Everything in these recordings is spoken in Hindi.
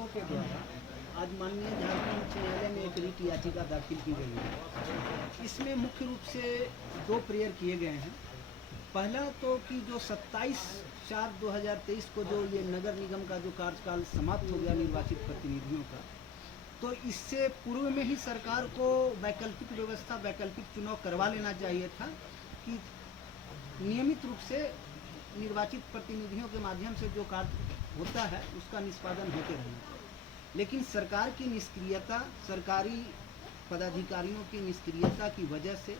संस्थाओं के द्वारा आज माननीय झारखंड उच्च न्यायालय में एक रिट याचिका दाखिल की गई है। इसमें मुख्य रूप से दो प्रेयर किए गए हैं। पहला तो कि जो 27/4/2023 को जो ये नगर निगम का जो कार्यकाल समाप्त हो गया निर्वाचित प्रतिनिधियों का, तो इससे पूर्व में ही सरकार को वैकल्पिक व्यवस्था, वैकल्पिक चुनाव करवा लेना चाहिए था कि नियमित रूप से निर्वाचित प्रतिनिधियों के माध्यम से जो कार्य होता है उसका निष्पादन होते रहना चाहिए। लेकिन सरकार की निष्क्रियता, सरकारी पदाधिकारियों की निष्क्रियता की वजह से,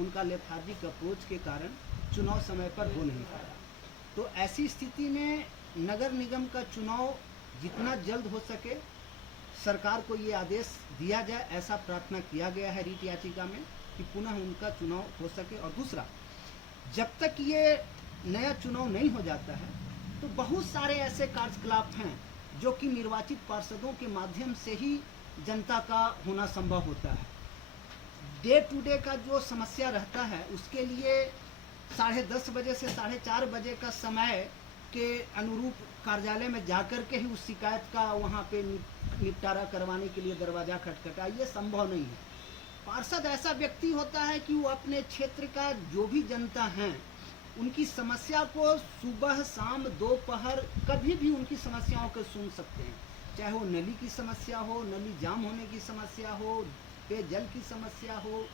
उनका लेथार्जिक अप्रोच के कारण चुनाव समय पर हो नहीं पाया। तो ऐसी स्थिति में नगर निगम का चुनाव जितना जल्द हो सके सरकार को ये आदेश दिया जाए, ऐसा प्रार्थना किया गया है रिट याचिका में कि पुनः उनका चुनाव हो सके। और दूसरा, जब तक ये नया चुनाव नहीं हो जाता है तो बहुत सारे ऐसे कार्यकलाप हैं जो कि निर्वाचित पार्षदों के माध्यम से ही जनता का होना संभव होता है। डे टू डे का जो समस्या रहता है उसके लिए 10:30 बजे से 4:30 बजे का समय के अनुरूप कार्यालय में जाकर के ही उस शिकायत का वहाँ पे निपटारा करवाने के लिए दरवाज़ा खटखटा, ये संभव नहीं है। पार्षद ऐसा व्यक्ति होता है कि वो अपने क्षेत्र का जो भी जनता हैं उनकी समस्या को सुबह शाम दोपहर कभी भी उनकी समस्याओं को सुन सकते हैं, चाहे वो नली की समस्या हो, नली जाम होने की समस्या हो, पेयजल की समस्या हो,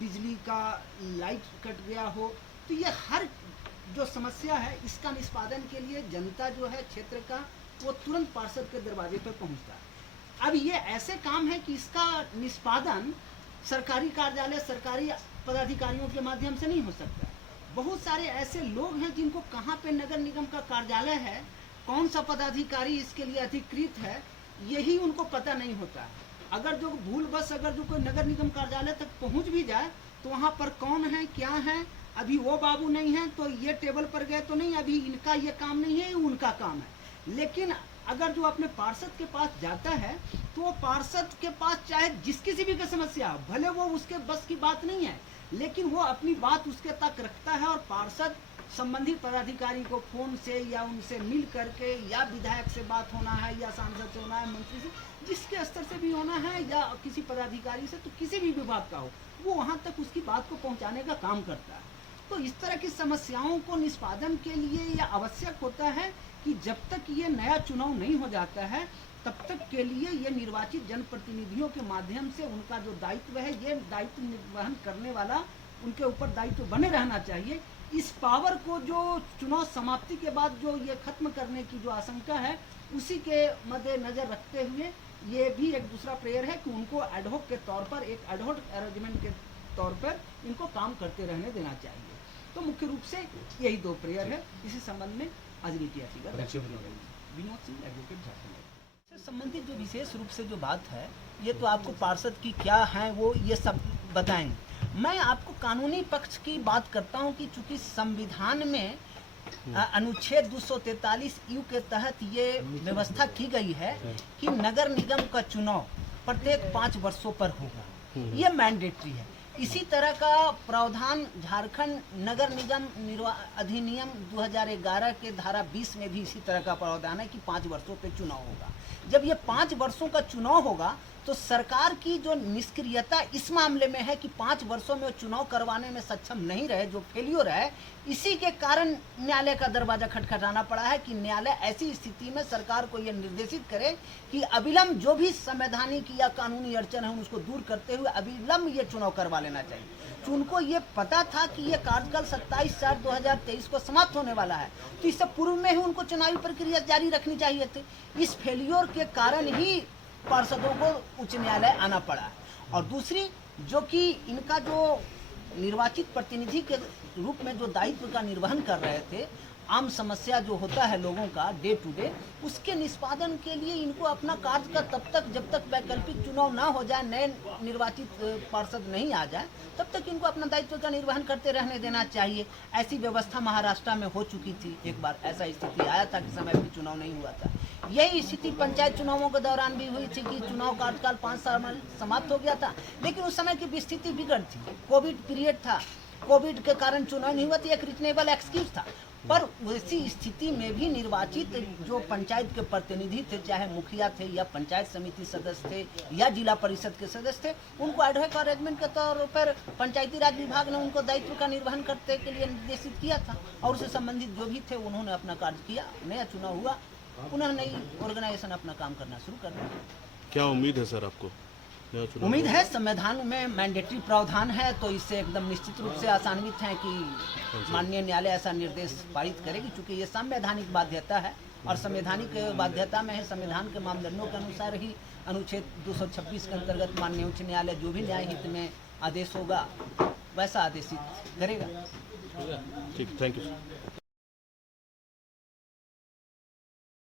बिजली का लाइट कट गया हो। तो ये हर जो समस्या है इसका निष्पादन के लिए जनता जो है क्षेत्र का वो तुरंत पार्षद के दरवाजे पर पहुंचता है। अब ये ऐसे काम है कि इसका निष्पादन सरकारी कार्यालय, सरकारी पदाधिकारियों के माध्यम से नहीं हो सकता। बहुत सारे ऐसे लोग हैं जिनको कहाँ पे नगर निगम का कार्यालय है, कौन सा पदाधिकारी इसके लिए अधिकृत है, यही उनको पता नहीं होता है। अगर जो भूलवश अगर जो कोई नगर निगम कार्यालय तक पहुंच भी जाए तो वहाँ पर कौन है, क्या है, अभी वो बाबू नहीं है तो ये टेबल पर गए तो नहीं, अभी इनका ये काम नहीं है, ये उनका काम है। लेकिन अगर जो अपने पार्षद के पास जाता है तो वो पार्षद के पास चाहे जिस किसी भी की समस्या हो, भले वो उसके बस की बात नहीं है, लेकिन वो अपनी बात उसके तक रखता है और पार्षद संबंधित पदाधिकारी को फोन से या उनसे मिल करके, या विधायक से बात होना है, या सांसद से होना है, मंत्री से, जिसके स्तर से भी होना है, या किसी पदाधिकारी से, तो किसी भी विभाग का हो, वो वहाँ तक उसकी बात को पहुँचाने का काम करता है। तो इस तरह की समस्याओं को निष्पादन के लिए यह आवश्यक होता है कि जब तक ये नया चुनाव नहीं हो जाता है तब तक के लिए ये निर्वाचित जनप्रतिनिधियों के माध्यम से उनका जो दायित्व है, ये दायित्व निर्वहन करने वाला उनके ऊपर दायित्व बने रहना चाहिए। इस पावर को जो चुनाव समाप्ति के बाद जो ये खत्म करने की जो आशंका है, उसी के मद्देनजर रखते हुए ये भी एक दूसरा प्रेयर है कि उनको एडहॉक के तौर पर, एक एडहॉक अरेंजमेंट के तौर पर इनको काम करते रहने देना चाहिए। तो मुख्य रूप से यही दो प्रेयर है। इसी संबंध में आज रिट याचिका विनोद सिंह, एडवोकेट, झारखंड से संबंधित जो विशेष रूप से जो बात है, ये तो आपको पार्षद की क्या है वो ये सब बताएंगे। मैं आपको कानूनी पक्ष की बात करता हूँ कि चूंकि संविधान में अनुच्छेद 243 यू के तहत ये व्यवस्था की गई है कि नगर निगम का चुनाव प्रत्येक 5 वर्षों पर होगा, ये मैंडेटरी है। इसी तरह का प्रावधान झारखंड नगर निगम अधिनियम 2011 के धारा 20 में भी इसी तरह का प्रावधान है कि 5 वर्षों पे चुनाव होगा। जब ये 5 वर्षों का चुनाव होगा तो सरकार की जो निष्क्रियता इस मामले में है कि 5 वर्षों में चुनाव करवाने में सक्षम नहीं रहे, जो फेलियर है, इसी के कारण न्यायालय का दरवाजा खटखटाना पड़ा है कि न्यायालय ऐसी स्थिति में सरकार को यह निर्देशित करे कि अविलंब जो भी संवैधानिक या कानूनी अड़चन है उसको दूर करते हुए अविलंब ये चुनाव करवा लेना चाहिए। उनको ये पता था कि ये कार्यकाल 27/4/2023 को समाप्त होने वाला है, तो इससे पूर्व में ही उनको चुनावी प्रक्रिया जारी रखनी चाहिए थी। इस फेलियर के कारण ही पार्षदों को उच्च न्यायालय आना पड़ा। और दूसरी, जो कि इनका जो निर्वाचित प्रतिनिधि के रूप में जो दायित्व का निर्वहन कर रहे थे, आम समस्या जो होता है लोगों का डे टू डे, उसके निष्पादन के लिए इनको अपना कार्य का तब तक, जब तक वैकल्पिक चुनाव ना हो जाए, नए निर्वाचित पार्षद नहीं आ जाए, तब तक इनको अपना दायित्व का निर्वहन करते रहने देना चाहिए। ऐसी व्यवस्था महाराष्ट्र में हो चुकी थी, एक बार ऐसा स्थिति आया था कि समय पर चुनाव नहीं हुआ था। यही स्थिति पंचायत चुनावों के दौरान भी हुई थी कि चुनाव कार्यकाल 5 साल में समाप्त हो गया था, लेकिन उस समय की स्थिति बिगड़ थी, कोविड पीरियड था, कोविड के कारण चुनाव नहीं हुआ था, एक रीजनेबल एक्सक्यूज था। पर वैसी स्थिति में भी निर्वाचित जो पंचायत के प्रतिनिधि थे, चाहे मुखिया थे या पंचायत समिति सदस्य थे या जिला परिषद के सदस्य थे, उनको एडहॉक अरेंजमेंट के तौर पर पंचायती राज विभाग ने उनको दायित्व का निर्वहन करने के लिए निर्देशित किया था और उससे संबंधित जो भी थे उन्होंने अपना कार्य किया। नया चुनाव हुआ, पुनः नई ऑर्गेनाइजेशन अपना काम करना शुरू कर दिया। क्या उम्मीद है सर आपको? उम्मीद है, संविधान में मैंडेटरी प्रावधान है तो इससे एकदम निश्चित रूप से आसान्वित है कि माननीय न्यायालय ऐसा निर्देश पारित करेगी, क्योंकि ये संवैधानिक बाध्यता है और संवैधानिक बाध्यता में है। संविधान के मानदंडों के अनुसार ही अनुच्छेद 226 के अंतर्गत माननीय उच्च न्यायालय जो भी न्याय हित में आदेश होगा वैसा आदेशित करेगा। ठीक, थैंक यू।